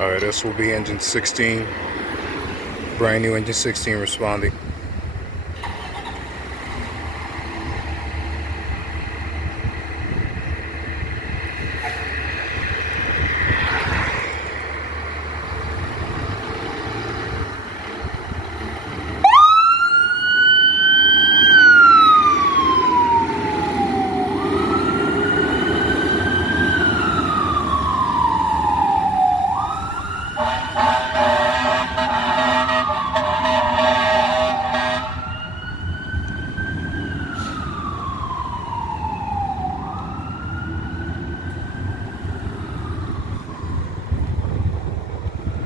Alright, this will be engine 16. Brand new engine 16 responding.